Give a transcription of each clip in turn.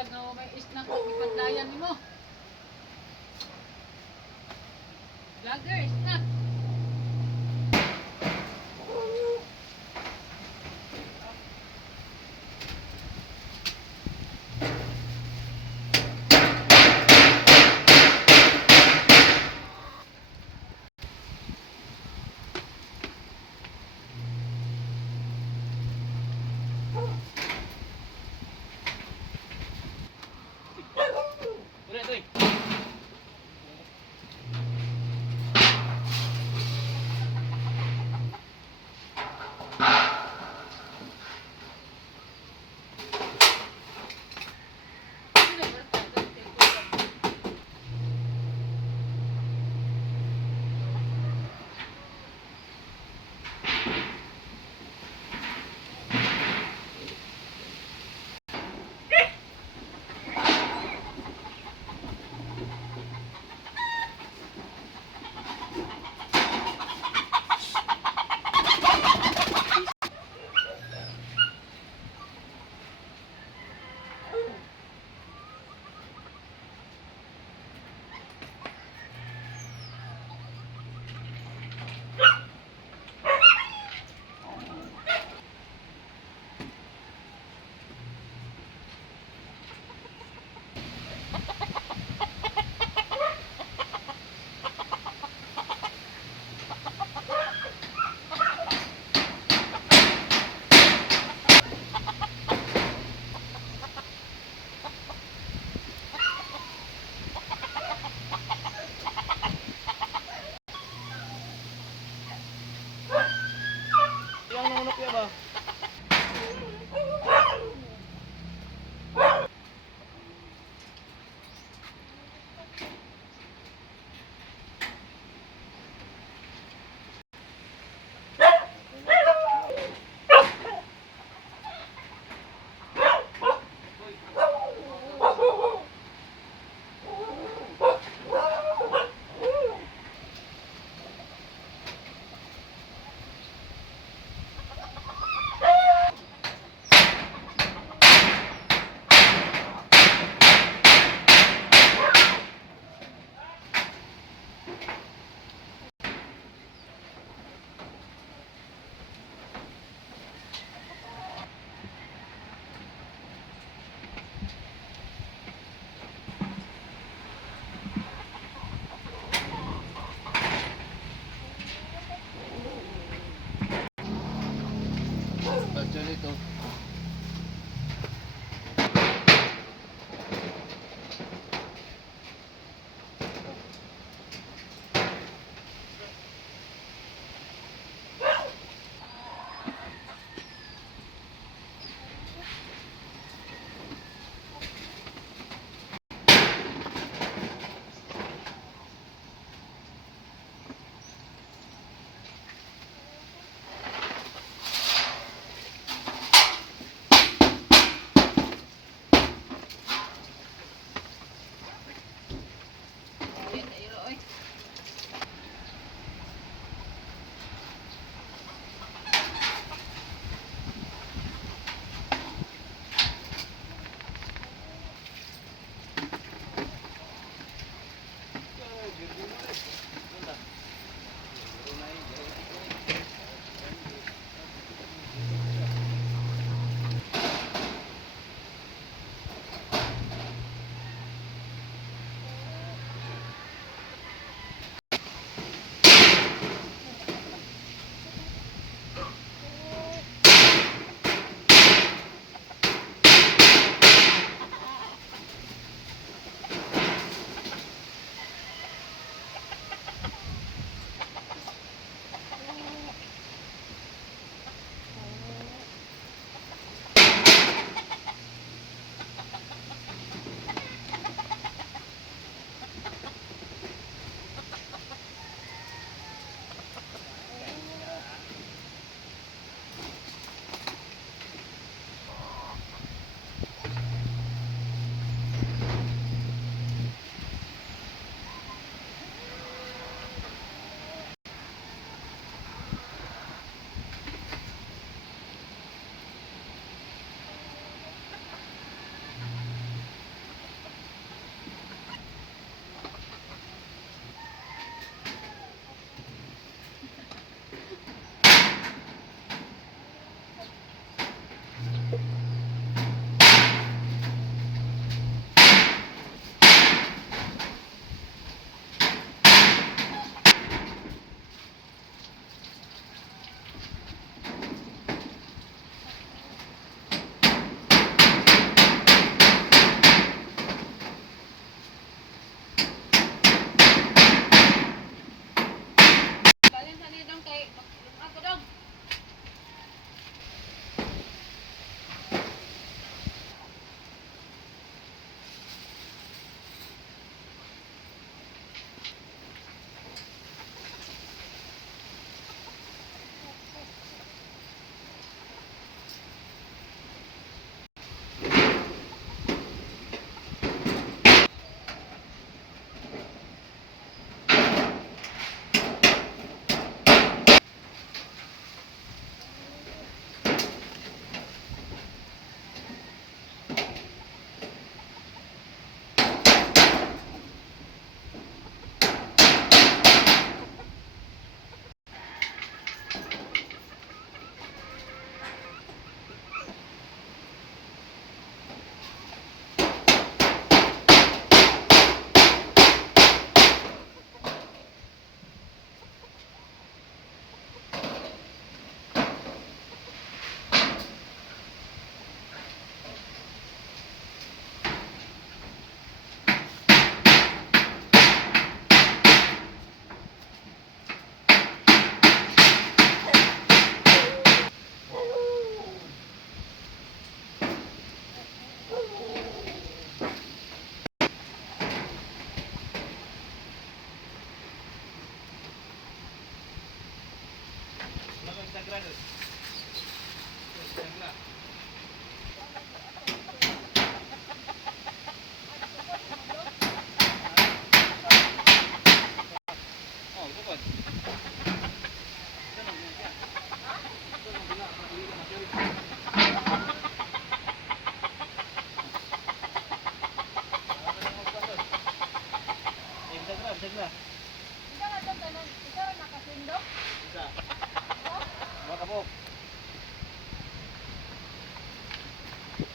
bulag nga may isnak ipaglayan nimo. Vlogger, isnak. Yang nunok ya ba? Ito.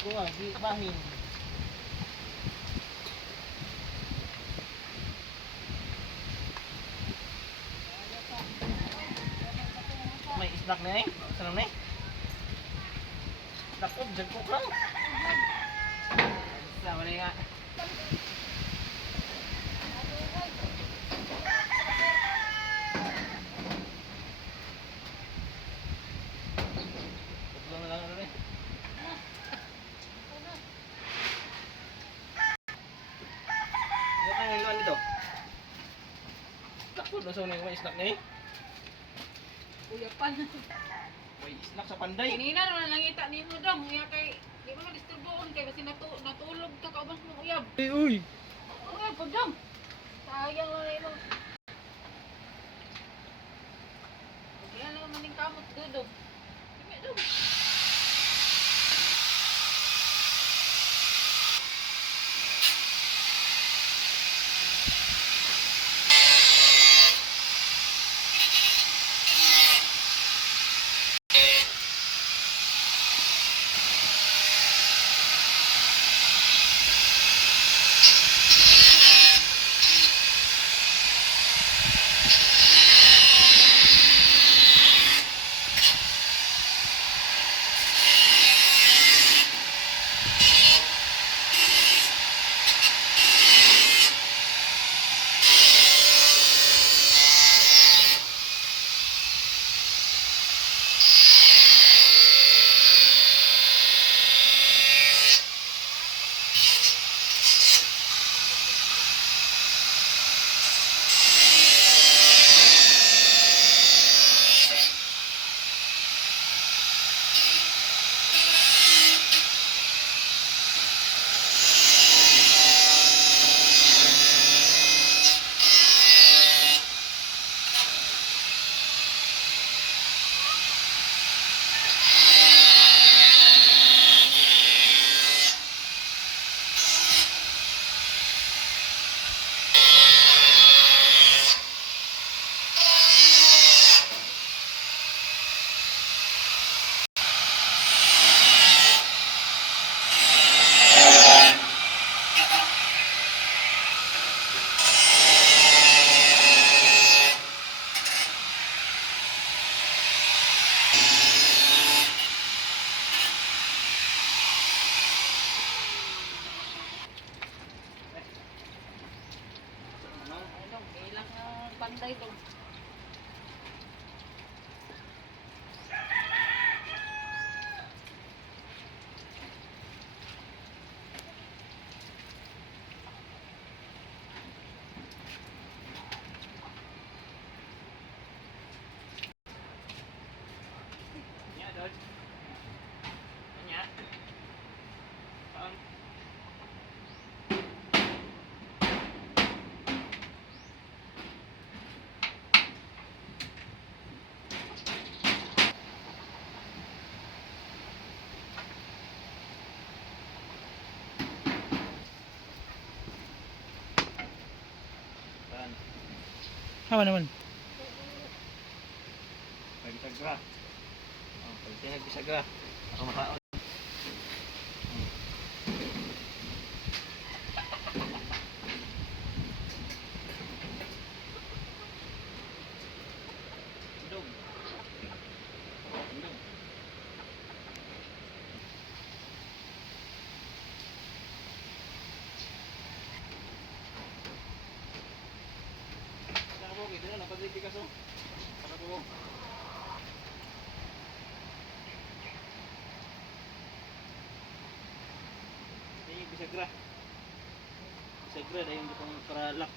Kuha, di bahin. May snack na eh. Saan na eh? Snack ko, dyan ko lang. Sama na nga. Tatlo na lang ano eh. Ano tayo ngayon dito? Snack po, nasa una yung may snack na eh. Kuya pan. May snack sa panday. Kanina na nangita ni mo dong. Kaya kay, di mo na-disturboon kay kasi natulog ka kauban mo uyab. Uy! Uyab po dong. Sayang na rin mo. Yan lang maning kamot dudog. Sige dong. Dong, ilang panday dong. Nya, Dod. Nya. Saan? Saan? Hawa naman. Pagbisagra. Oh, pag pinagbisagra. Ako makaon. Indong. Indong. Saan ako? Ito na, napadriti ka so. Saan ako? Ini bisagra. Bisagra dahil yung para lock.